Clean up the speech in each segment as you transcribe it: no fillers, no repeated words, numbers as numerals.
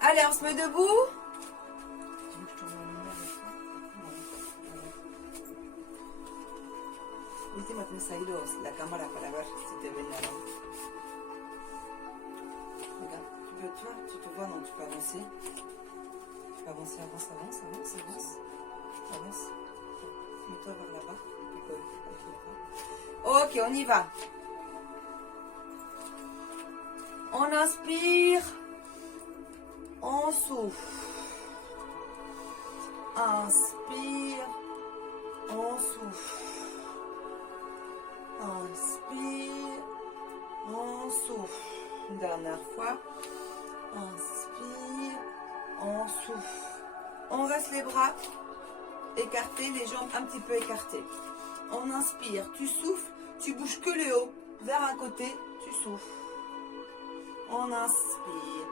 Allez, on se met debout. Última vez ahí la cámara para ver si te ven la lampe. Regarde, tu te vois, non, tu peux avancer. Tu peux avancer, avance. Avance. Mets-toi vers là-bas. Ok, on y va. On inspire. On souffle. Inspire. On souffle. Inspire. On souffle. Une dernière fois. Inspire. On souffle. On reste les bras écartés, les jambes un petit peu écartées. On inspire, tu souffles, tu bouges que le haut. Vers un côté, tu souffles. On inspire.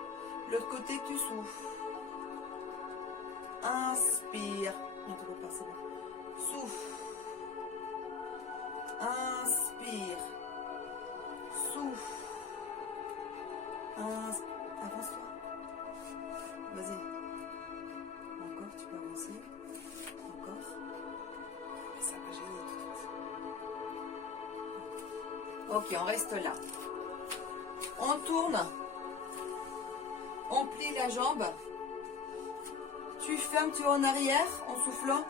L'autre côté, tu souffles. Inspire. Souffle. Inspire. Souffle. Avance-toi. Vas-y. Encore, tu peux avancer. Encore. Ça va gêner tout de suite. Ok, on reste là. On tourne. On plie la jambe. Tu fermes, tu vas en arrière en soufflant.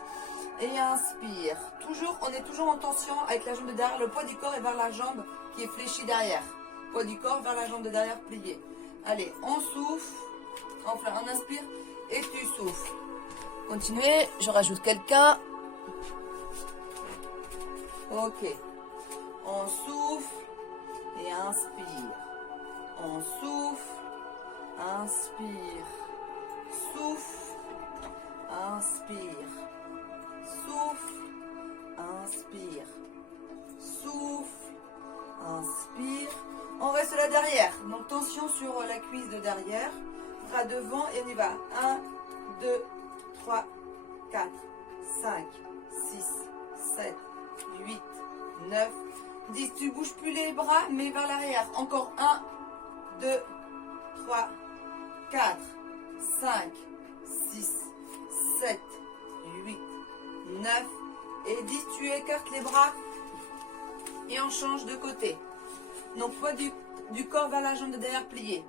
Et inspire. On est toujours en tension avec la jambe de derrière. Le poids du corps est vers la jambe qui est fléchie derrière. Poids du corps vers la jambe de derrière pliée. Allez, on souffle. Enfin, on inspire et tu souffles. Continuez, je rajoute quelqu'un. Ok. On souffle et inspire. On souffle, inspire. Souffle, inspire. Souffle, inspire. Souffle, inspire. On reste là derrière. Donc tension sur la cuisse de derrière. Bras devant et on y va. 1, 2, 3, 4, 5, 6, 7, 8, 9, 10. Tu ne bouges plus les bras, mais vers l'arrière. Encore 1, 2, 3, 4, 5, 6, 7, 8, 9 et 10. Tu écartes les bras et on change de côté. Donc poids du corps vers la jambe de derrière pliée.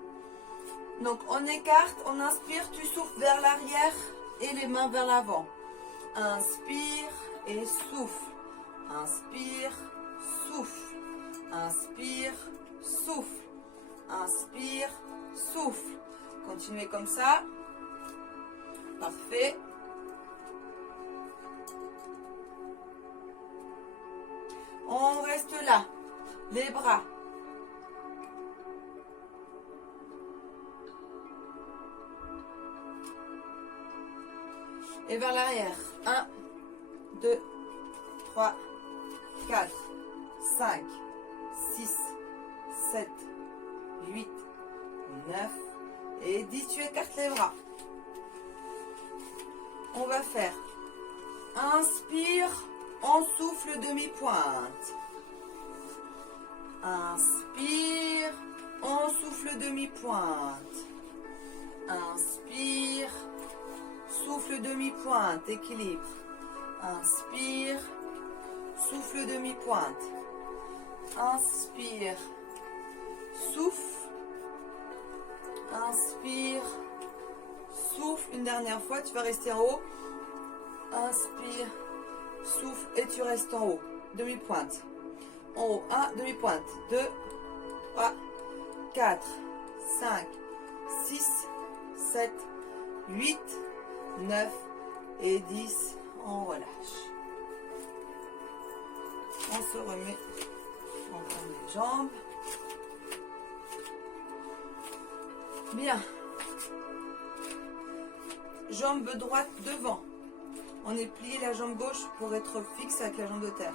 Donc on écarte, on inspire, tu souffles vers l'arrière et les mains vers l'avant. Inspire et souffle. Inspire, souffle. Inspire, souffle. Inspire, souffle. Continuez comme ça. Parfait. On reste là. Les bras. Et vers l'arrière. 1, 2, 3, 4, 5, 6, 7, 8, 9 et 10. Tu écartes les bras. On va faire inspire, on souffle demi-pointe. Inspire, on souffle demi-pointe. Inspire, souffle demi-pointe, équilibre. Inspire, souffle demi-pointe. Inspire, souffle. Inspire, souffle. Une dernière fois, tu vas rester en haut. Inspire, souffle et tu restes en haut. Demi-pointe. En haut, 1, demi-pointe. 2, 3, 4, 5, 6, 7, 8, 9 et 10. On relâche. On se remet. On prend les jambes. Bien. Jambe droite devant. On est plié la jambe gauche pour être fixe avec la jambe de terre.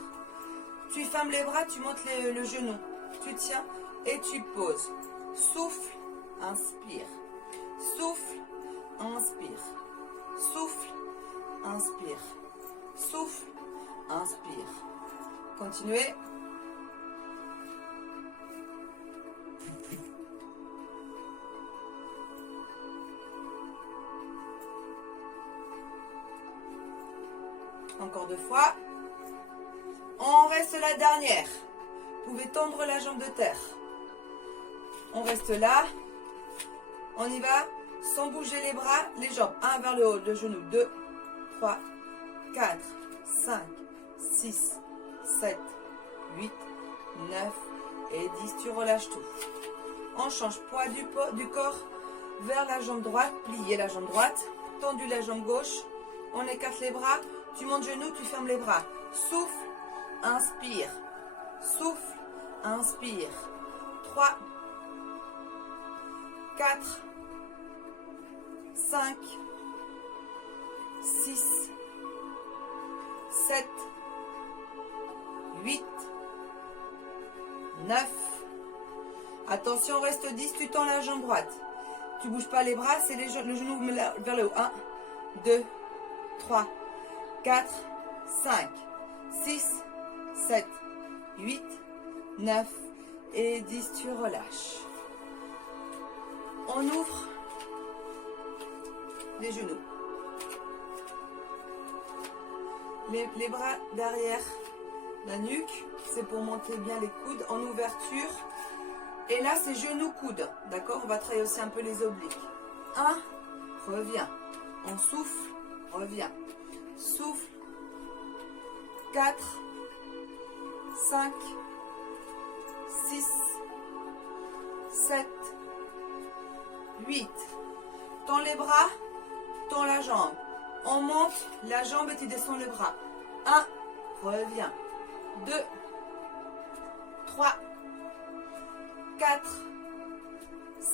Tu fermes les bras, tu montes le genou. Tu tiens et tu poses. Souffle, inspire. Souffle, inspire. Souffle, inspire. Souffle, inspire. Continuez. Encore 2 fois. On reste la dernière. Vous pouvez tendre la jambe de terre. On reste là. On y va sans bouger les bras, les jambes. 1 vers le haut, le genou. 2, 3, 4, 5, 6, 7, 8, 9 et 10. Tu relâches tout. On change poids du corps vers la jambe droite. Pliez la jambe droite. Tendu la jambe gauche. On écarte les bras. Tu montes genou, tu fermes les bras. Souffle. Inspire. Souffle. Inspire. 3, 4, 5, 6, 7, 8, 9. Attention, reste 10, tu tends la jambe droite. Tu bouges pas les bras, c'est le genou vers le haut. 1, 2, 3, 4, 5, 6, 7, 8, 9 et 10. Tu relâches. On ouvre les genoux. Les bras derrière la nuque, c'est pour monter bien les coudes en ouverture. Et là, c'est genoux-coudes. D'accord? On va travailler aussi un peu les obliques. 1, reviens. On souffle, reviens. Souffle. 4, 5, 6, 7, 8. Tends les bras, tends la jambe. On monte la jambe et tu descends le bras. 1, reviens. 2, 3, 4,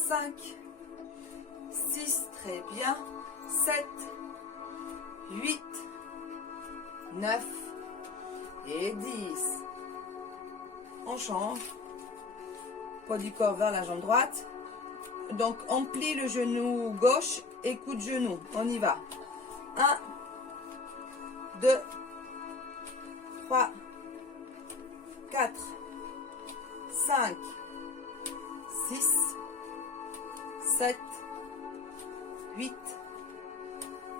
5, 6, très bien. 7, 8, 9 et 10. On change. Poids du corps vers la jambe droite. Donc, on plie le genou gauche et coup de genou. On y va. 1, 2, 3, 4, 5, 6, 7, 8,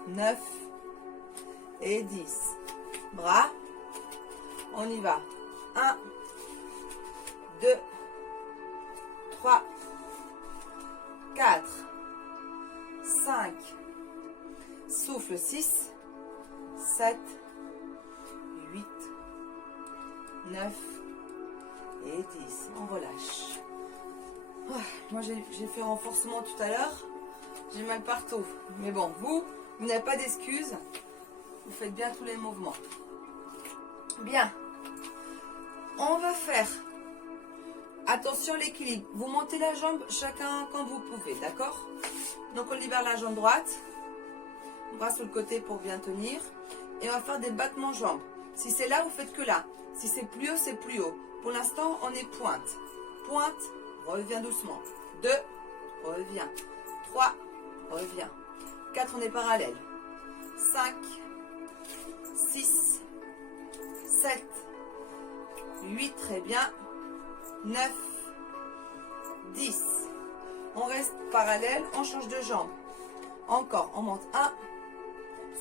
9 et 10. Bras. On y va. 1, 2, 3, 4, 5, souffle 6, 7, 8, 9 et 10. On relâche. Moi, j'ai fait renforcement tout à l'heure. J'ai mal partout. Mais bon, vous n'avez pas d'excuses. Vous faites bien tous les mouvements. Bien. On va faire... Attention l'équilibre. Vous montez la jambe chacun quand vous pouvez, d'accord? Donc on libère la jambe droite. Bras sur le côté pour bien tenir. Et on va faire des battements jambes. Si c'est là, vous faites que là. Si c'est plus haut, c'est plus haut. Pour l'instant, on est pointe. Pointe, reviens doucement. 2, reviens. 3, reviens. 4, on est parallèle. 5, 6, 7, 8, très bien. 9, 10. On reste parallèle, on change de jambe. Encore, on monte 1,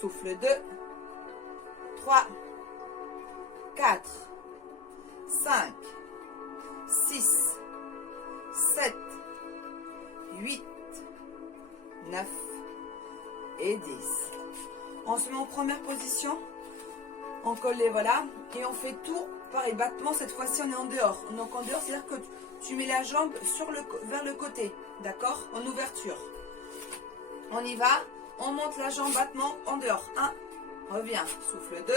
souffle 2, 3, 4, 5, 6, 7, 8, 9 et 10. On se met en première position. On colle les voilà. Et on fait tout pareil. Battement, cette fois-ci, on est en dehors. Donc en dehors, c'est-à-dire que tu mets la jambe vers le côté. D'accord? En ouverture. On y va. On monte la jambe, battement, en dehors. 1, reviens. Souffle 2,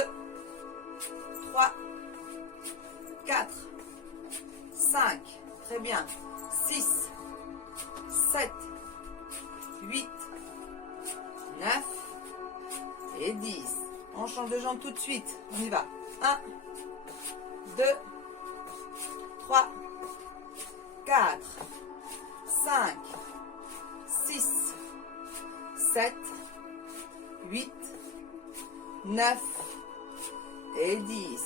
3, 4, 5, très bien. 6, 7, 8, 9 et 10. On change de jambe tout de suite. On y va. 1, 2, 3, 4, 5, 6, 7, 8, 9 et 10.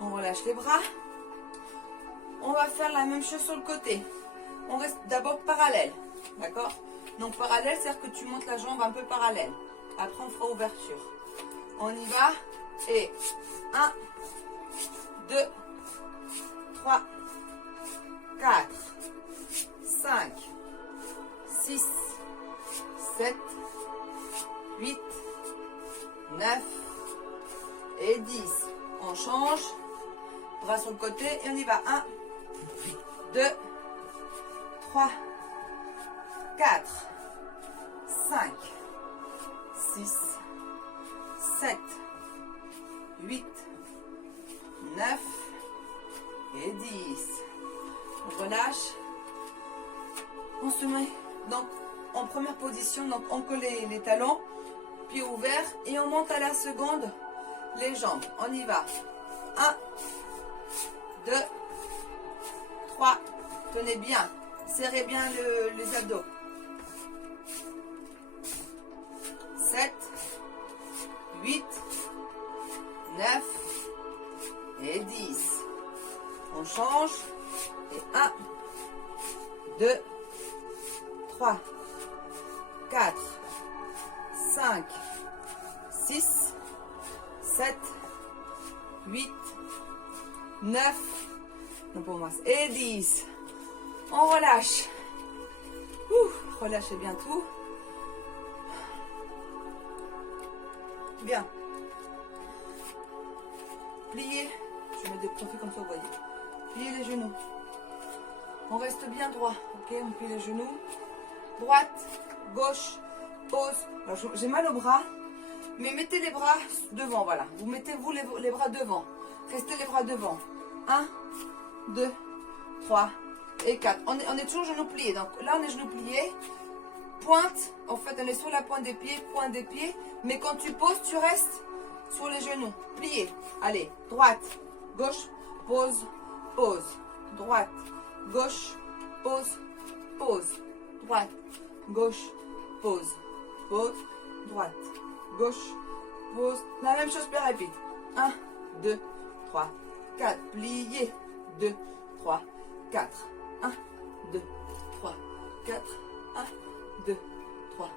On relâche les bras. On va faire la même chose sur le côté. On reste d'abord parallèle. D'accord? Donc parallèle, c'est-à-dire que tu montes la jambe un peu parallèle. Après, on fera ouverture. On y va. Et 1, 2, 3, 4, 5, 6, 7, 8, 9 et 10. On change. Bras sur le côté et on y va. 1, 2, 3, 4, 5, 6, 7, 8, 9 et 10. On relâche. On se met donc en première position. Donc on colle les talons, pieds ouverts et on monte à la seconde les jambes. On y va. 1, 2, 3. Tenez bien. Serrez bien les abdos. 7, 8, 9 et 10. On change. Et 1, 2, 3, 4, 5, 6, 7, 8, 9, et 10. On relâche. Relâchez bien tout. Bien. Pliez. Je mets des profils comme ça, vous voyez. Pliez les genoux. On reste bien droit. Ok, on plie les genoux. Droite, gauche, pause. J'ai mal au bras. Mais mettez les bras devant, voilà. Vous mettez les bras devant. Restez les bras devant. 1, 2, 3 et 4. On est toujours genoux pliés. Donc là, on est genoux pliés. Pointe. En fait, on est sur la pointe des pieds. Mais quand tu poses, tu restes sur les genoux. Pliés. Allez, droite, gauche, pause, pause. Droite, gauche, pause, pause. Droite, gauche, pause, pause. Droite, gauche, pause. La même chose, plus rapide. 1, 2, 3, 4. Plié. 2, 3, 4. 1, 2, 3, 4. 1, 2, 3,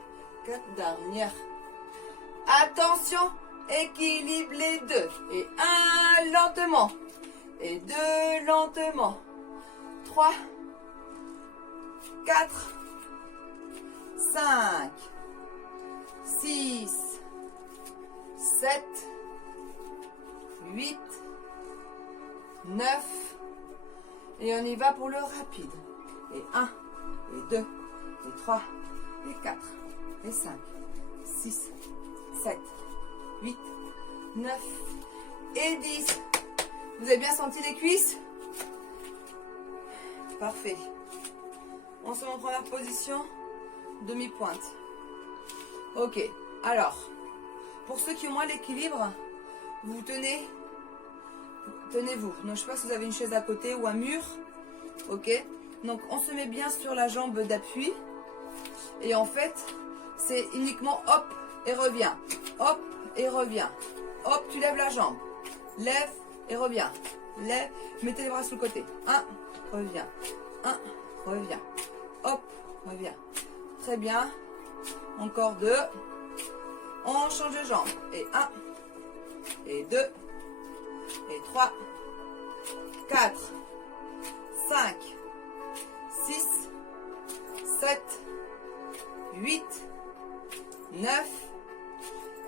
4. Dernière. Attention, équilibre les deux. Et 1 lentement. Et 2 lentement. 3, 4, 5, 6, 7, 8, 9. Et on y va pour le rapide. Et 1, et 2, et 3, et 4, et 5, 6, 7, 8, 9 et 10. Vous avez bien senti les cuisses? Parfait. On se met en première position, demi-pointe. Ok, alors, pour ceux qui ont moins l'équilibre, vous tenez-vous. Donc, je ne sais pas si vous avez une chaise à côté ou un mur. Ok, donc on se met bien sur la jambe d'appui. Et en fait, c'est uniquement hop et reviens. Hop et reviens. Hop, tu lèves la jambe. Lève et reviens. Lève, mettez les bras sur le côté. 1, reviens. 1, reviens. Hop, reviens. Très bien. Encore 2. On change de jambe. Et 1, et 2, et 3, 4, 5, 6, 7, 8, 9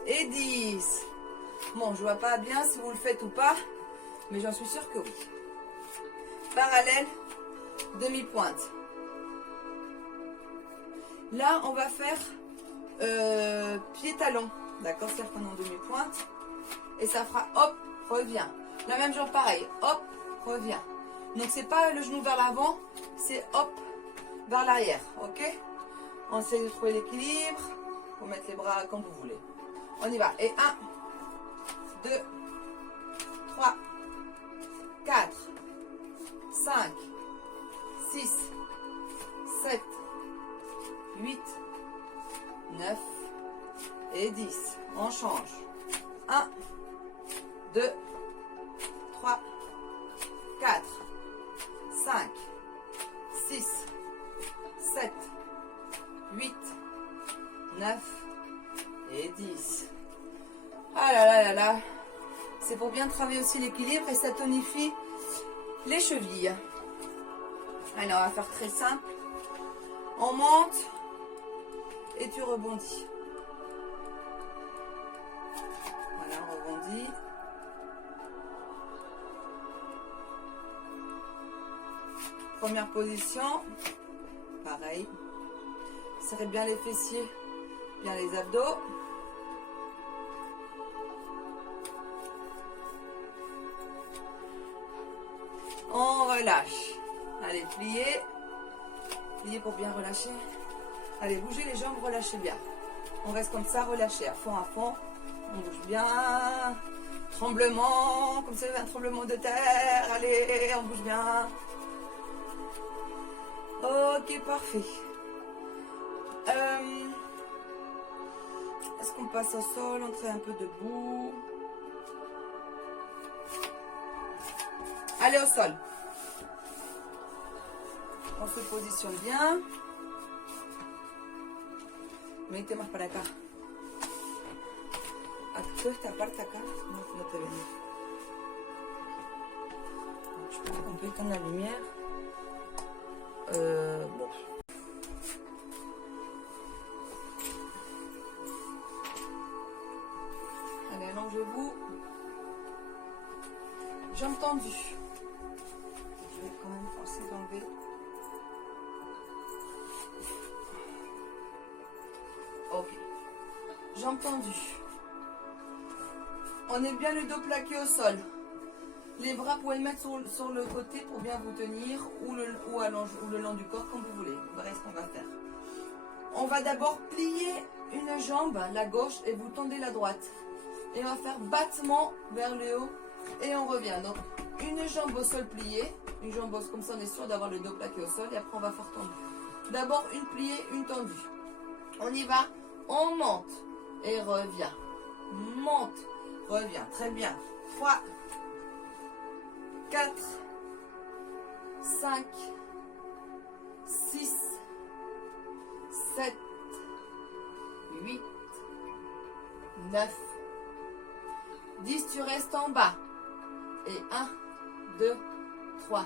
et 10. Bon, je vois pas bien si vous le faites ou pas, mais j'en suis sûre que oui. Parallèle, demi-pointe. Là, on va faire pied-talon. D'accord, c'est-à-dire qu'on est en demi-pointe. Et ça fera hop, reviens. La même jambe, pareil. Hop, reviens. Donc, c'est pas le genou vers l'avant, c'est hop, vers l'arrière. Ok? On essaie de trouver l'équilibre. Pour mettre les bras comme vous voulez. On y va. Et 1, 2, 3, 4, 5, 6, 7, 8, 9 et 10. On change. 1, 2, 3, 4, 5, 6, 7, 8, 9 et 10. Ah là là là là. C'est pour bien travailler aussi l'équilibre et ça tonifie les chevilles. Alors, on va faire très simple. On monte et tu rebondis. Voilà, on rebondit. Première position. Pareil. Serrez bien les fessiers, bien les abdos. On relâche. Allez, pliez. Pliez pour bien relâcher. Allez, bougez les jambes, relâchez bien. On reste comme ça, relâchez à fond, à fond. On bouge bien. Tremblement, comme ça, un tremblement de terre. Allez, on bouge bien. Ok, parfait. Est-ce qu'on passe au sol? On fait un peu debout. Allez, au sol. On se positionne bien. Vente más para acá. Toda esta parte acá no te ven. Je pense qu'on peut éteindre la lumière. Bon. Allez, allongez-vous. Jambes tendues. Je vais quand même forcer d'enlever. Ok. Jambes tendues. On est bien le dos plaqué au sol. Les bras, vous pouvez le mettre sur le côté pour bien vous tenir ou le long du corps, comme vous voulez. Voilà ce qu'on va faire. On va d'abord plier une jambe, la gauche, et vous tendez la droite. Et on va faire battement vers le haut et on revient. Donc, une jambe au sol pliée, une jambe comme ça, on est sûr d'avoir le dos plaqué au sol et après on va faire tendu. D'abord une pliée, une tendue. On y va, on monte et revient. Monte, revient. Très bien. 3, 4, 5, 6, 7, 8, 9, 10, tu restes en bas. Et 1, 2, 3,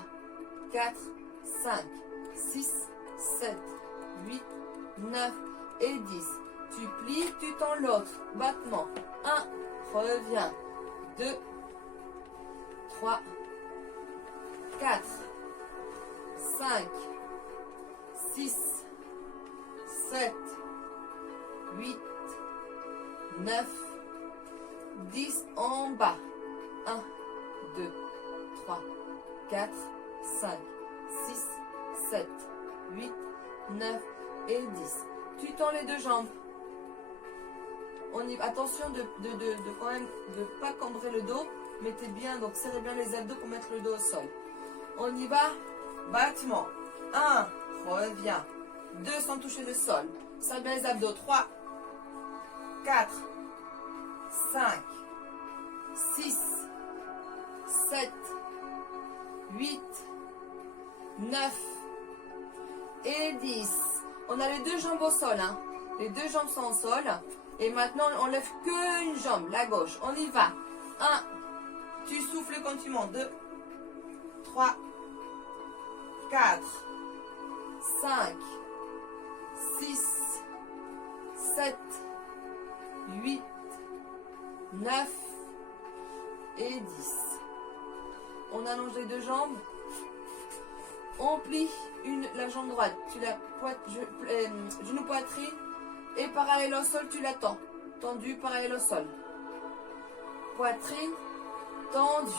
4, 5, 6, 7, 8, 9 et 10. Tu plies, tu tends l'autre. Battement. 1, reviens. 2, 3, 4, 5, 6, 7, 8, 9, 10 en bas. 1, 2, 3, 4, 5, 6, 7, 8, 9 et 10. Tu tends les deux jambes. Attention de quand même de pas cambrer le dos. Mettez bien, donc serrez bien les abdos pour mettre le dos au sol. On y va. Battement. 1, reviens. 2 sans toucher le sol. Serrez bien les abdos. 3, 4, 5, 6, 7, 8, 9 et 10. On a les deux jambes au sol. Hein. Les deux jambes sont au sol. Et maintenant, on lève qu'une jambe, la gauche. On y va. 1, tu souffles quand tu montes. 2, 3, 4, 5, 6, 7, 8, 9 et 10. On allonge les deux jambes. On plie la jambe droite. Tu la genou poitrine. Et parallèle au sol, tu l'attends. Tendu, parallèle au sol. Poitrine, tendue.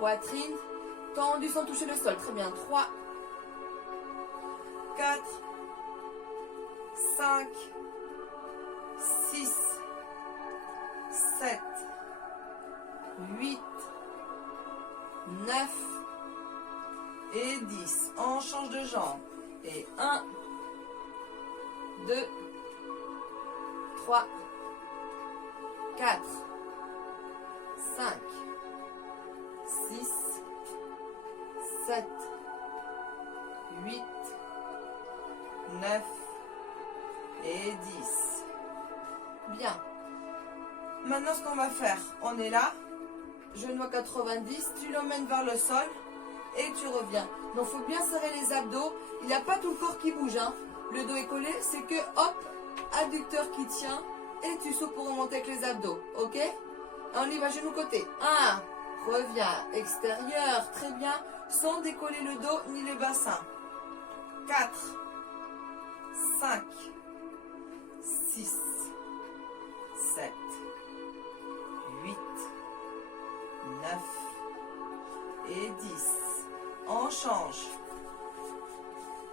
Poitrine, tendue sans toucher le sol. Très bien. 3, 4, 5, 6, 7, 8, 9 et 10. On change de jambe. Et 1, 2, 3, 4, 5, 6, 7, 8, 9 et 10. Bien. Maintenant, ce qu'on va faire, on est là. genou à 90, tu l'emmènes vers le sol et tu reviens. Donc il faut bien serrer les abdos. Il n'y a pas tout le corps qui bouge, hein. Le dos est collé, c'est que hop, adducteur qui tient et tu souffles pour remonter avec les abdos, ok? On y va, genou côté. 1, reviens, extérieur, très bien, sans décoller le dos ni les bassins. 4, 5, 6, 7, 8, 9 et 10. On change.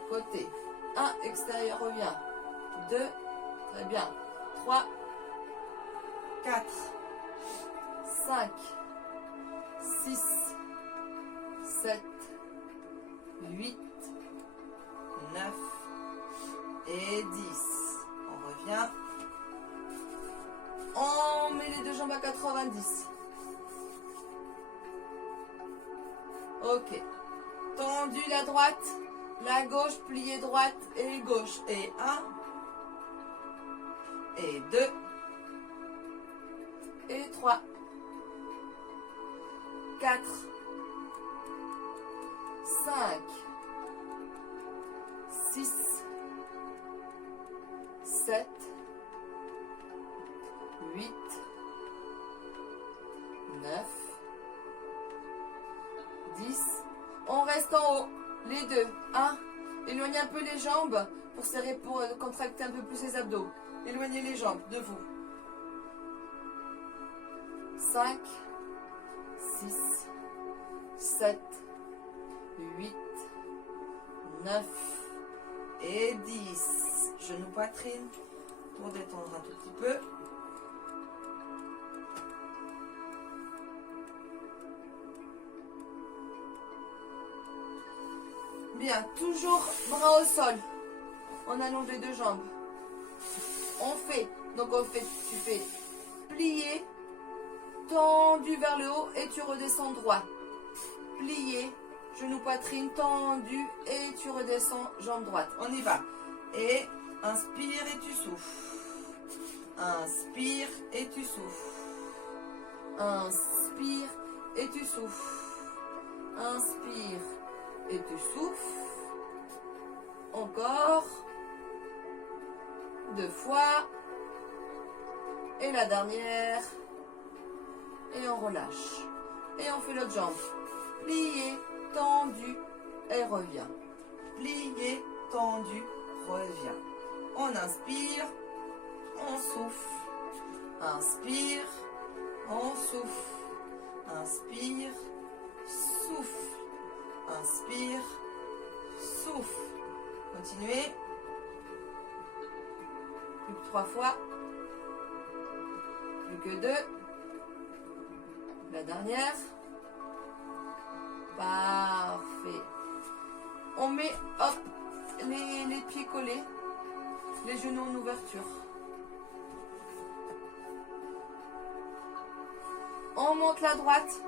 Côté. 1, extérieur, revient. 2, très bien. 3, 4, 5, 6, 7, 8, 9 et 10. On revient. On met les deux jambes à 90. Ok. Tendu la droite, la gauche, pliée droite et gauche. Et 1, et 2, et 3, 4, 5, 6, 7, 8, 9, 10. On reste en haut, les deux. 1, éloignez un peu les jambes pour serrer, pour contracter un peu plus les abdos. Éloignez les jambes de vous. 5, 6, 7, 8, 9 et 10. Genou poitrine pour détendre un tout petit peu. Bien, toujours bras au sol. On allonge les deux jambes. Tu fais plier, tendu vers le haut et tu redescends droit. Plier, genou poitrine tendu et tu redescends jambe droite. On y va. Et inspire et tu souffles. Inspire et tu souffles. Inspire et tu souffles. Inspire et tu souffles. Encore. 2 fois. Et la dernière. Et on relâche. Et on fait l'autre jambe. Plié, tendu et revient. Plié, tendu, revient. On inspire, on souffle. Inspire, on souffle. Inspire, souffle. Inspire, souffle. Continuez. Plus que 3 fois. Plus que 2. La dernière. Parfait. On met, hop, les pieds collés. Les genoux en ouverture. On monte la droite.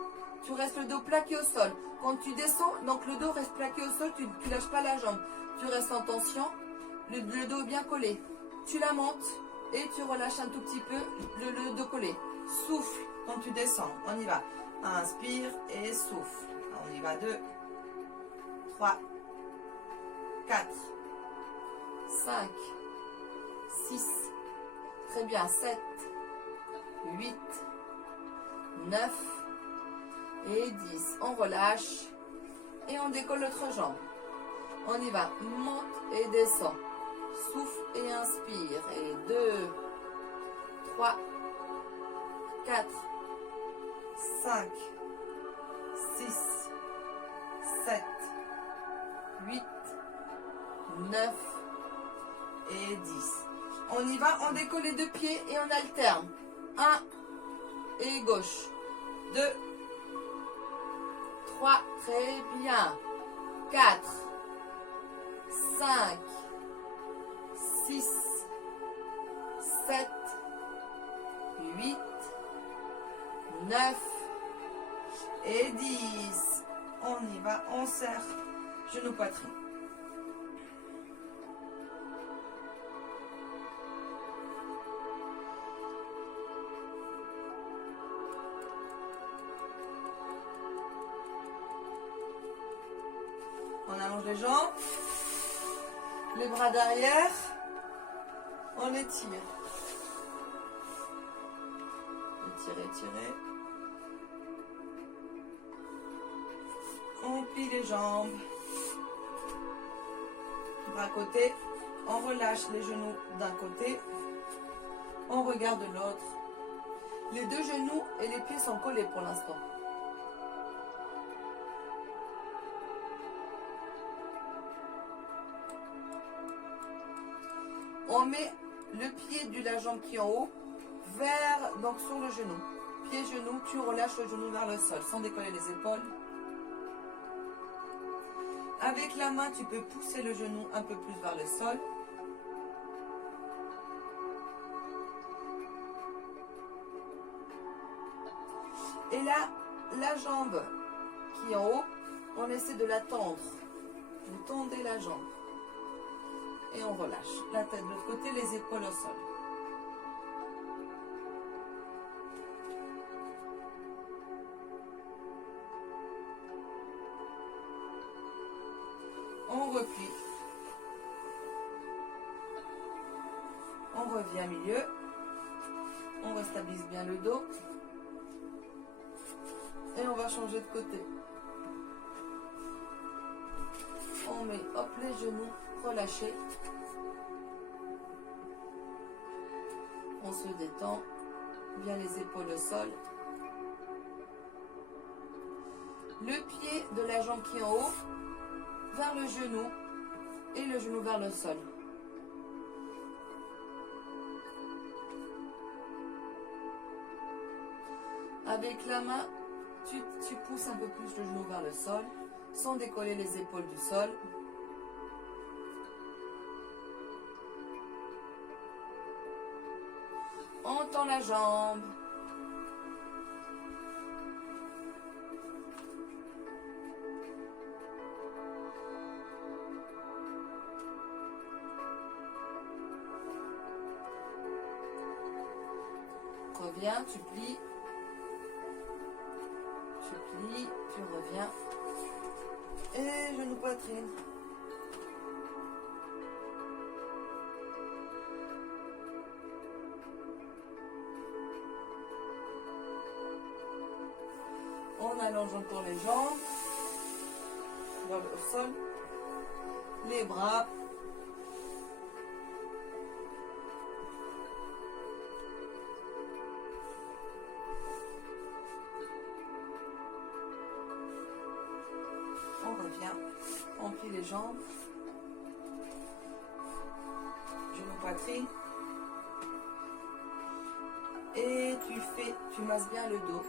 Tu restes le dos plaqué au sol. Quand tu descends, donc le dos reste plaqué au sol, tu ne lâches pas la jambe. Tu restes en tension. Le dos bien collé. Tu la montes et tu relâches un tout petit peu le dos collé. Souffle quand tu descends. On y va. Inspire et souffle. On y va. 2, 3, 4, 5, 6, très bien. 7, 8, 9 et 10. On relâche et on décolle l'autre jambe. On y va. Monte et descend. Souffle et inspire. Et 2, 3, 4, 5, 6, 7, 8, 9 et 10. On y va, on décolle les deux pieds et on alterne. 1 et gauche. 2, 3, très bien. 4, 5, 6, 7, 8, 9 et 10. On y va, on serre. Genou poitrine. les jambes. Les bras derrière. On étire. Étirez, étirez. On plie les jambes. Bras côté. On relâche les genoux d'un côté. On regarde l'autre. Les deux genoux et les pieds sont collés pour l'instant. On met le pied de la jambe qui est en haut donc sur le genou. Pied, genou, tu relâches le genou vers le sol sans décoller les épaules. Avec la main, tu peux pousser le genou un peu plus vers le sol. Et là, la jambe qui est en haut, on essaie de la tendre. Vous tendez la jambe. Et on relâche. La tête de l'autre côté, les épaules au sol. On replie. On revient au milieu. On restabilise bien le dos. Et on va changer de côté. On met hop les genoux relâchés. On se détend. Bien les épaules au sol. Le pied de la jambe qui est en haut vers le genou et le genou vers le sol. Avec la main, tu pousses un peu plus le genou vers le sol, sans décoller les épaules du sol. On tend la jambe. Reviens, tu plies. Tu reviens. Et genou poitrine. On allonge encore les jambes. Vers le sol. Les bras. On revient, on plie les jambes, genou poitrine, et tu masses bien le dos,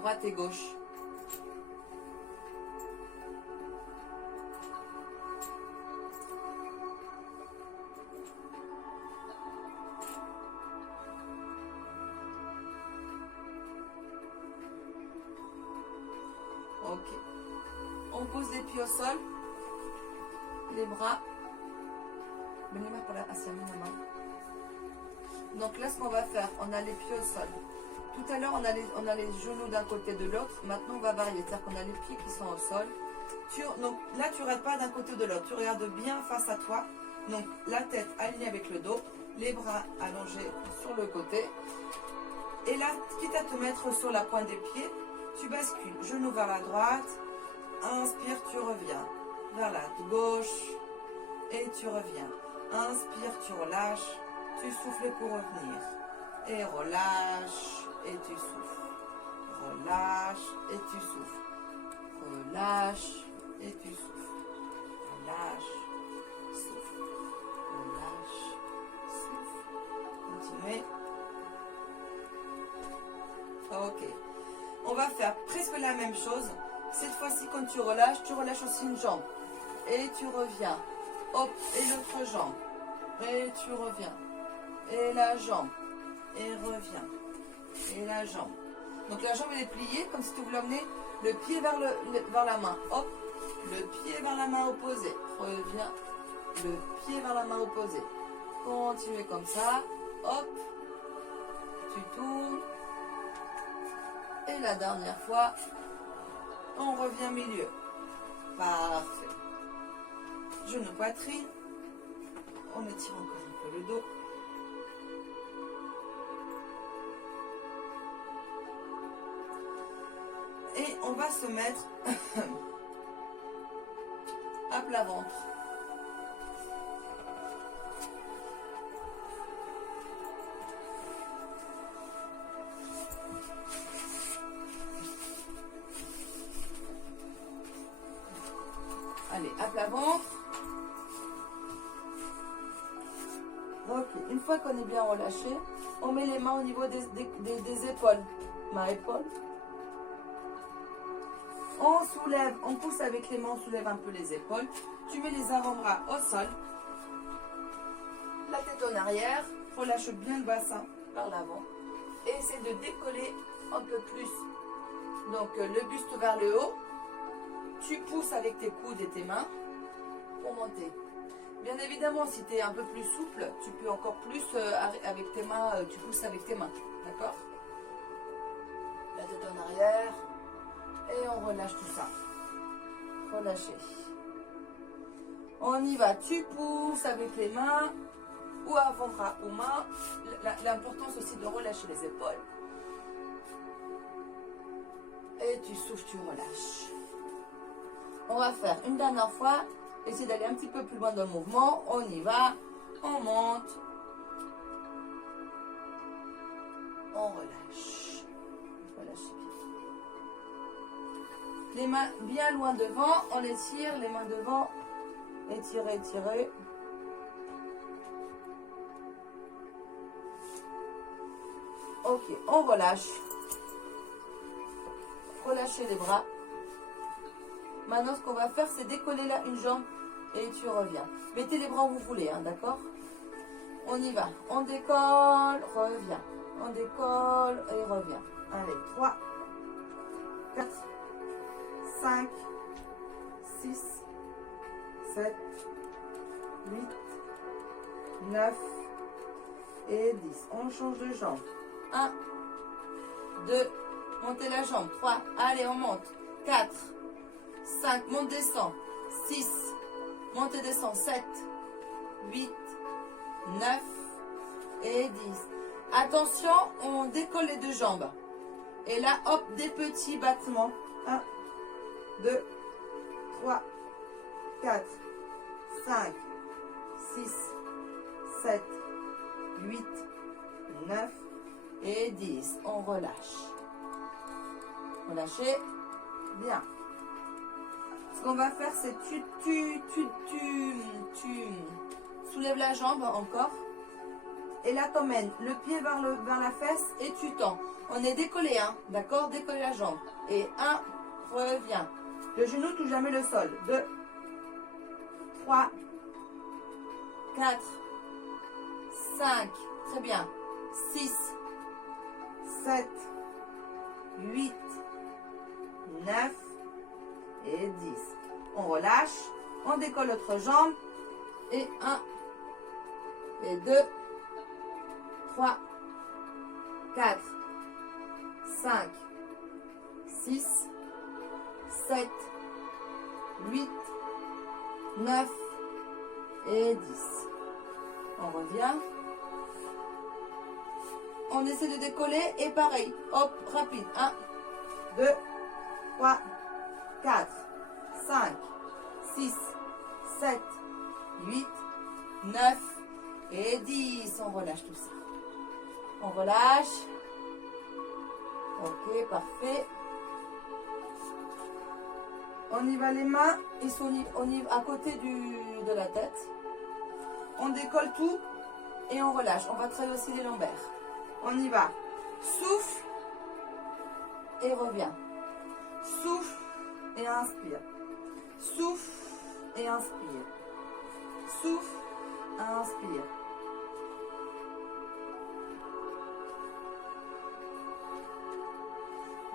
droite et gauche. Ok. On pose les pieds au sol, les bras. Donc là, ce qu'on va faire, on a les pieds au sol. Tout à l'heure, on a les genoux d'un côté de l'autre. Maintenant, on va varier. C'est-à-dire qu'on a les pieds qui sont au sol. Donc là, tu ne regardes pas d'un côté ou de l'autre. Tu regardes bien face à toi. Donc la tête alignée avec le dos. Les bras allongés sur le côté. Et là, quitte à te mettre sur la pointe des pieds, tu bascules. Genou vers la droite. Inspire, tu reviens. Vers la gauche. Et tu reviens. Inspire, tu relâches. Tu souffles pour revenir. Et relâche. Et tu souffles. Relâche. Et tu souffles. Relâche. Et tu souffles. Relâche. Souffle. Relâche. Souffle. Continuez. Ok. On va faire presque la même chose. Cette fois-ci, quand tu relâches aussi une jambe. Et tu reviens. Hop. Et l'autre jambe. Et tu reviens. Et la jambe. Et reviens. Et la jambe. Donc la jambe elle est pliée comme si tu voulais emmener le pied vers la main. Hop. Le pied vers la main opposée. Reviens. Le pied vers la main opposée. Continuez comme ça. Hop. Tu tournes. Et la dernière fois, on revient milieu. Parfait. Genou, poitrine. On étire encore un peu le dos. Et on va se mettre à plat ventre. Allez, à plat ventre. Ok, une fois qu'on est bien relâché, on met les mains au niveau des épaules. Ma épaule. On soulève, on pousse avec les mains, on soulève un peu les épaules. Tu mets les avant-bras au sol. La tête en arrière. Relâche bien le bassin par l'avant. Et essaie de décoller un peu plus. Donc le buste vers le haut. Tu pousses avec tes coudes et tes mains pour monter. Bien évidemment, si tu es un peu plus souple, tu peux encore plus avec tes mains, tu pousses avec tes mains. D'accord? La tête en arrière. Et on relâche tout ça. Relâchez. On y va. Tu pousses avec les mains ou avant-bras ou main. L'importance aussi de relâcher les épaules. Et tu souffles, tu relâches. On va faire une dernière fois. Essayez d'aller un petit peu plus loin dans le mouvement. On y va. On monte. On relâche. Relâchez bien. Les mains bien loin devant. On étire les mains devant. Étirez, étirez. Ok, on relâche. Relâchez les bras. Maintenant, ce qu'on va faire, c'est décoller là une jambe et tu reviens. Mettez les bras où vous voulez, hein, d'accord? On y va. On décolle, revient. On décolle et revient. Allez, 3, 4, 5, 6, 7, 8, 9 et 10. On change de jambe. 1, 2, montez la jambe. 3, allez, on monte. 4, 5, monte, descend. 6, monte et descend. 7, 8, 9 et 10. Attention, on décolle les deux jambes. Et là, hop, des petits battements. 1, 2, 3, 4, 5, 6, 7, 8, 9 et 10. On relâche. Relâchez. Bien. Ce qu'on va faire, c'est tu soulèves la jambe encore. Et là, t'emmènes le pied vers la fesse et tu tends. On est décollé, hein, d'accord? Décoller la jambe. Et 1, reviens. Le genou touche jamais le sol. 2, 3, 4, 5, très bien. 6, 7, 8, 9 et 10. On relâche. On décolle l'autre jambe. Et 1, et 2, 3, 4, 5, 6, 7, 8, 9 et 10. On revient. On essaie de décoller et pareil. Hop, rapide. 1, 2, 3, 4, 5, 6, 7, 8, 9 et 10. On relâche tout ça. On relâche. Ok, parfait. On y va les mains. On y va à côté de la tête. On décolle tout et on relâche. On va travailler aussi les lombaires. On y va. Souffle et reviens. Souffle et inspire. Souffle et inspire. Souffle, inspire.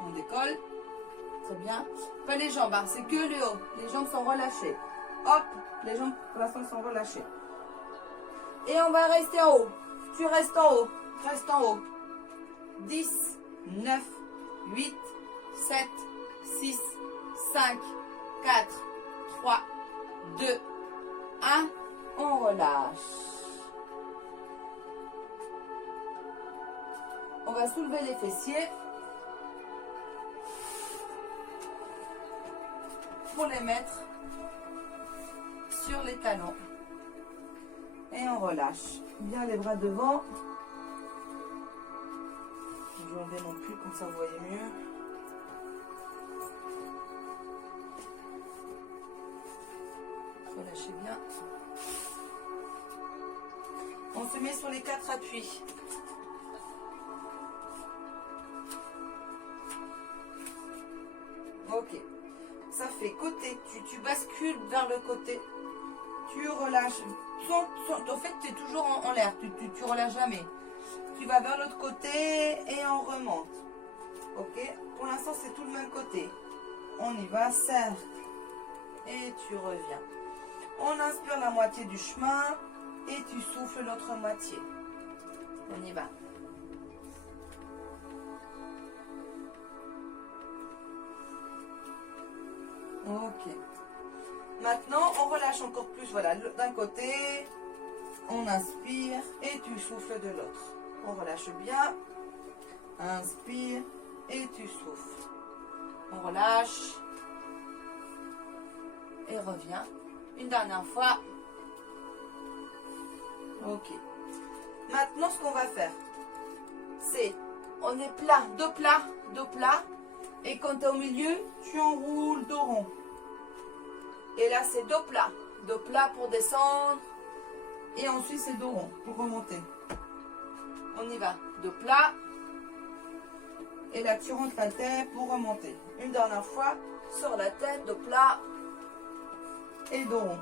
On décolle. Très bien. Pas les jambes, hein, c'est que le haut. Les jambes sont relâchées. Hop, les jambes pour l'instant sont relâchées. Et on va rester en haut. Tu restes en haut. Reste en haut. 10, 9, 8, 7, 6, 5, 4, 3, 2, 1, on relâche. On va soulever les fessiers pour les mettre sur les talons. Et on relâche bien les bras devant. Je vais enlever non plus, comme ça vous voyez mieux. Relâchez bien. On se met sur les 4 appuis. Ok. Ça fait côté. Tu bascules vers le côté. Tu relâches. En fait, tu es toujours en l'air. Tu relâches jamais. Tu vas vers l'autre côté et on remonte. Ok. Pour l'instant, c'est tout le même côté. On y va. Cercle. Et tu reviens. On inspire la moitié du chemin et tu souffles l'autre moitié. On y va. Ok. Maintenant, on relâche encore plus. Voilà, d'un côté, on inspire et tu souffles de l'autre. On relâche bien. Inspire et tu souffles. On relâche. Et reviens. Une dernière fois. Ok. Maintenant, ce qu'on va faire, c'est, on est plat, dos plat, dos plat. Et quand tu es au milieu, tu enroules dos rond. Et là, c'est dos plat pour descendre. Et ensuite, c'est dos rond pour remonter. On y va. Dos plat. Et là, tu rentres la tête pour remonter. Une dernière fois, sur la tête, dos plat. Et dos rond.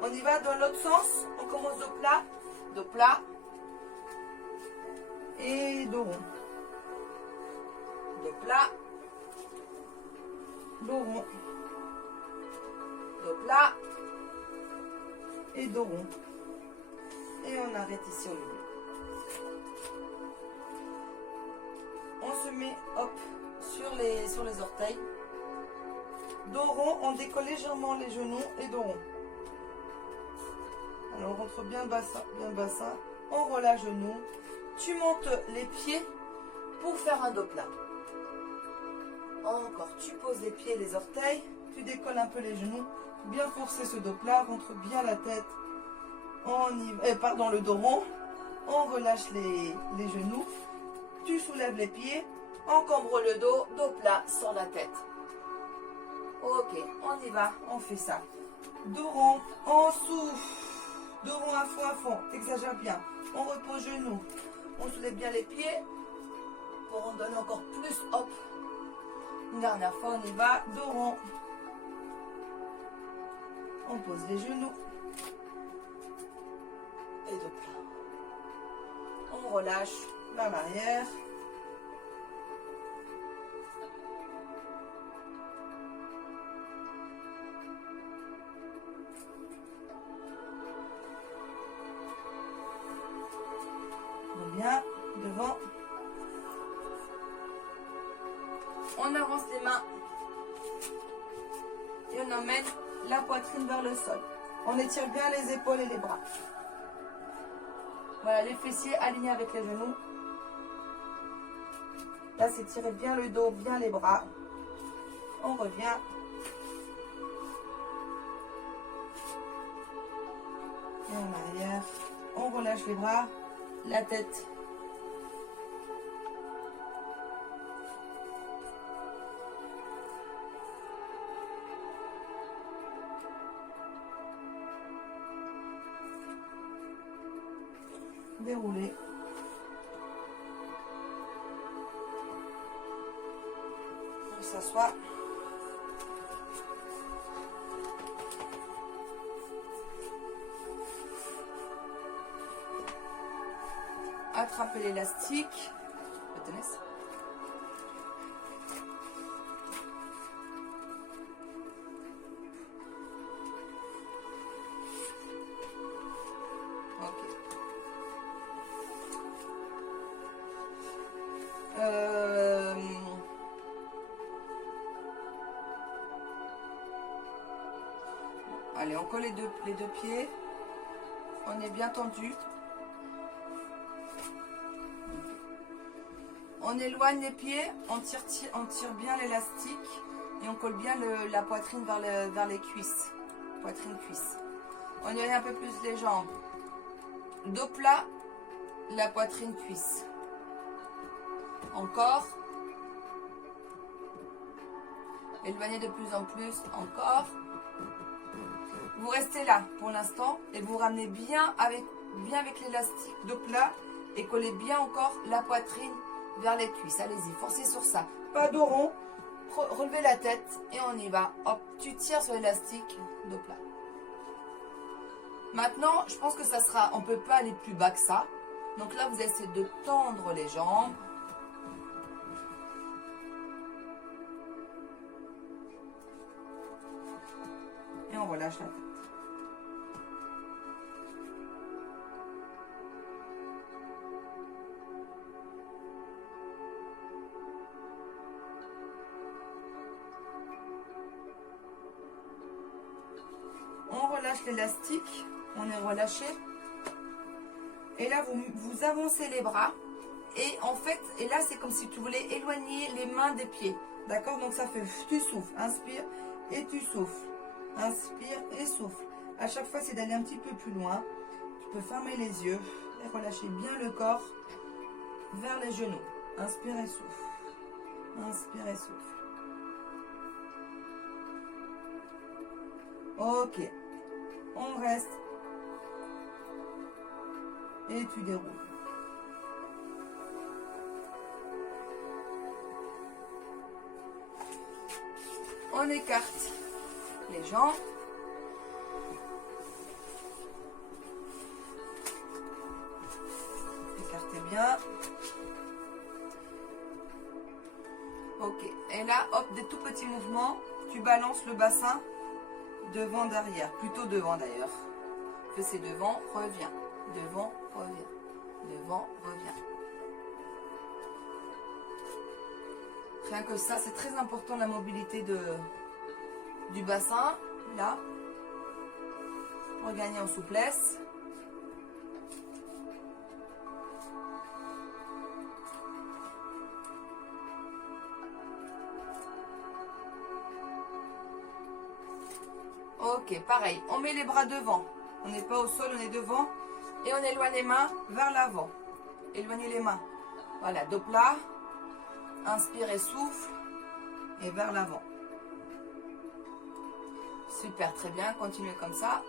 On y va dans l'autre sens. On commence dos plat et dos rond. Dos plat, dos rond. Dos plat et dos rond. Et on arrête ici au milieu. On se met hop sur les orteils. Dos rond, on décolle légèrement les genoux et dos rond. Alors on rentre bien le bassin, on relâche genoux. Tu montes les pieds pour faire un dos plat. Encore, tu poses les pieds, les orteils, tu décolles un peu les genoux, bien forcer ce dos plat, rentre bien la tête, le dos rond, on relâche les genoux, tu soulèves les pieds, encombre le dos, dos plat sur la tête. Ok, on y va, on fait ça. Dos rond, on souffle. Dos rond à fond, exagère bien. On repose genoux. On soulève bien les pieds pour en donner encore plus. Hop. Une dernière fois, on y va. Dos rond. On pose les genoux. Et dos plat. On relâche vers l'arrière. Bien, devant. On avance les mains et on emmène la poitrine vers le sol. On étire bien les épaules et les bras. Voilà, les fessiers alignés avec les genoux. Là, c'est tirer bien le dos, bien les bras. On revient. Et en arrière. On relâche les bras. La tête. Dérouler. On s'assoit. Attrapez l'élastique. Tenez. Allez, on colle les deux pieds. On est bien tendu. On éloigne les pieds, on tire bien l'élastique et on colle bien la poitrine vers les cuisses. Poitrine-cuisse. On y un peu plus les jambes. Dos plat, la poitrine-cuisse. Encore. Éloignez de plus en plus. Encore. Vous restez là pour l'instant et vous ramenez bien avec l'élastique dos plat et collez bien encore la poitrine vers les cuisses. Allez-y, forcez sur ça. Pas dos rond. Relevez la tête et on y va. Hop, tu tires sur l'élastique dos plat. Maintenant, je pense que ça sera, on ne peut pas aller plus bas que ça. Donc là, vous essayez de tendre les jambes. Et on relâche la tête. On relâche l'élastique. On est relâché. Et là, vous avancez les bras. Et en fait, et là, c'est comme si tu voulais éloigner les mains des pieds. D'accord? Donc, ça fait, tu souffles. Inspire et tu souffles. Inspire et souffle. À chaque fois, c'est d'aller un petit peu plus loin. Tu peux fermer les yeux et relâcher bien le corps vers les genoux. Inspire et souffle. Inspire et souffle. Ok. On reste. Et tu déroules. On écarte les jambes. Écartez bien. Ok. Et là, hop, des tout petits mouvements. Tu balances le bassin devant, derrière. Plutôt devant d'ailleurs. Fais devant, reviens. Devant, reviens. Devant, reviens. Rien que ça, c'est très important la mobilité du bassin, là, pour gagner en souplesse. Ok, pareil, on met les bras devant. On n'est pas au sol, on est devant. Et on éloigne les mains vers l'avant. Éloignez les mains. Voilà, dos plat. Inspire et souffle. Et vers l'avant. Super, très bien. Continuez comme ça.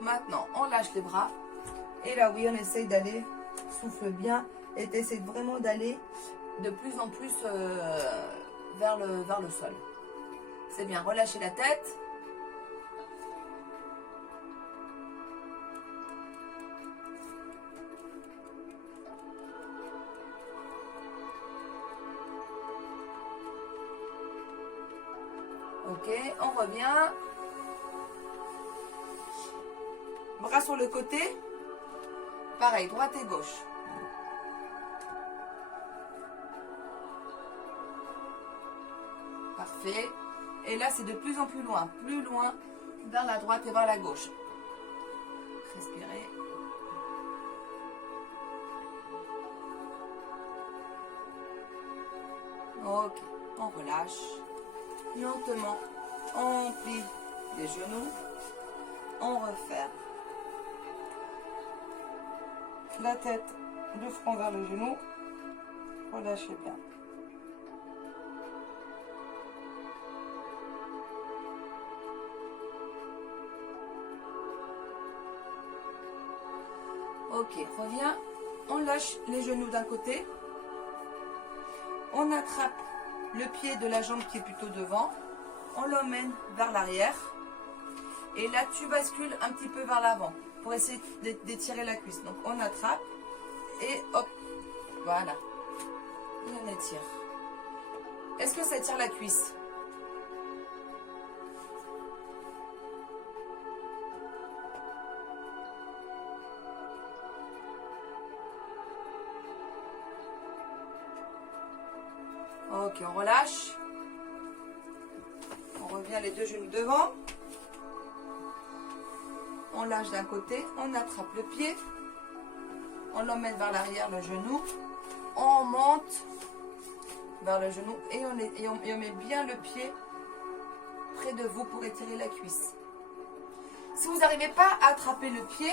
Maintenant, on lâche les bras. Et là, oui, on essaye d'aller. Souffle bien. Et essaye vraiment d'aller de plus en plus vers le sol. C'est bien. Relâchez la tête. Ok, on revient. Bras sur le côté. Pareil, droite et gauche. Parfait. Et là, c'est de plus en plus loin vers la droite et vers la gauche. Respirez. Ok, on relâche. Lentement, on plie les genoux, on referme la tête, le front vers le genou, relâchez bien. Ok, reviens, on lâche les genoux d'un côté, on attrape le pied de la jambe qui est plutôt devant, on l'emmène vers l'arrière et là tu bascules un petit peu vers l'avant pour essayer d'étirer la cuisse. Donc on attrape et hop, voilà, et on étire. Est-ce que ça tire la cuisse? Ok, on relâche. On revient les deux genoux devant. On lâche d'un côté, on attrape le pied. On l'emmène vers l'arrière, le genou. On monte vers le genou et on met bien le pied près de vous pour étirer la cuisse. Si vous n'arrivez pas à attraper le pied,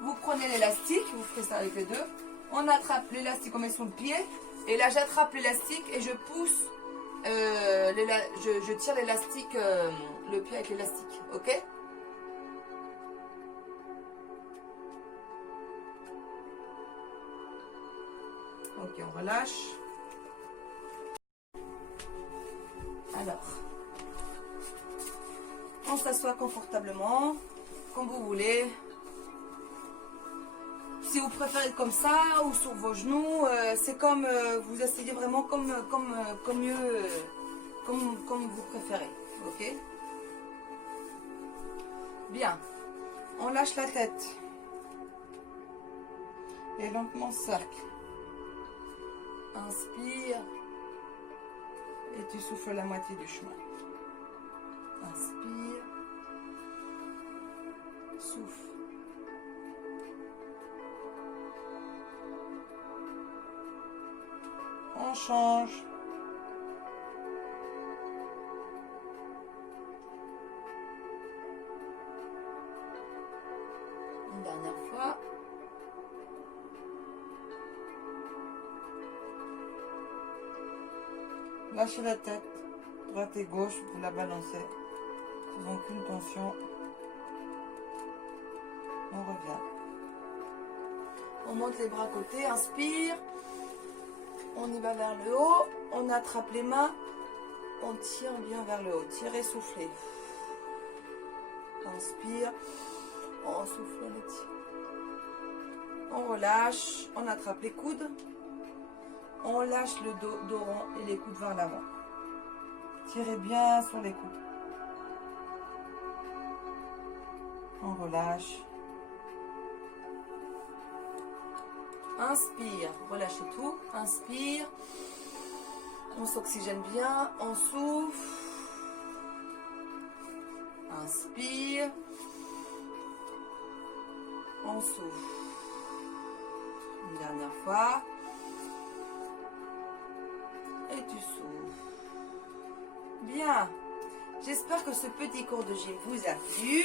vous prenez l'élastique, vous ferez ça avec les deux. On attrape l'élastique, on met sur le pied. Et là, j'attrape l'élastique et je pousse, je tire l'élastique, le pied avec l'élastique. Ok? Ok, on relâche. Alors, on s'assoit confortablement, comme vous voulez. Si vous préférez comme ça ou sur vos genoux, c'est comme vous asseyez vraiment comme vous préférez. Ok? Bien. On lâche la tête. Et lentement cercle. Inspire. Et tu souffles la moitié du chemin. Inspire. Souffle. On change. Une dernière fois. Lâchez la tête, droite et gauche, vous la balancez. Sans aucune tension. On revient. On monte les bras à côté, inspire. On y va vers le haut. On attrape les mains. On tire bien vers le haut. Tirez, soufflez. Inspire. On souffle, on étire. On relâche. On attrape les coudes. On lâche le dos rond et les coudes vers l'avant. Tirez bien sur les coudes. On relâche. Inspire, relâchez tout. Inspire. On s'oxygène bien. On souffle. Inspire. On souffle. Une dernière fois. Et tu souffles. Bien. J'espère que ce petit cours de gym vous a plu.